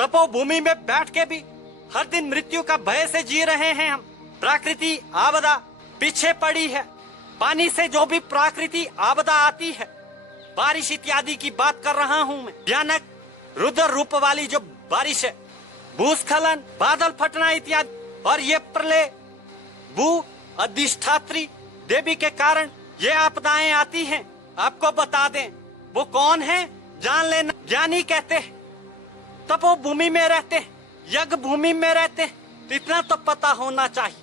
तपोभूमि में बैठ के भी हर दिन मृत्यु का भय से जी रहे हैं हम। प्रकृति आपदा पीछे पड़ी है। पानी से जो भी प्राकृतिक आपदा आती है, बारिश इत्यादि की बात कर रहा हूँ मैं। भयानक रुद्र रूप वाली जो बारिश है, भूस्खलन, बादल फटना इत्यादि, और ये प्रलय भू अधिष्ठात्री देवी के कारण ये आपदाएं आती हैं। आपको बता दें वो कौन है, जान लेना। ज्ञानी कहते हैं, तपोभूमि में रहते हैं, यज्ञ भूमि में रहते हैं, तो इतना तो पता होना चाहिए।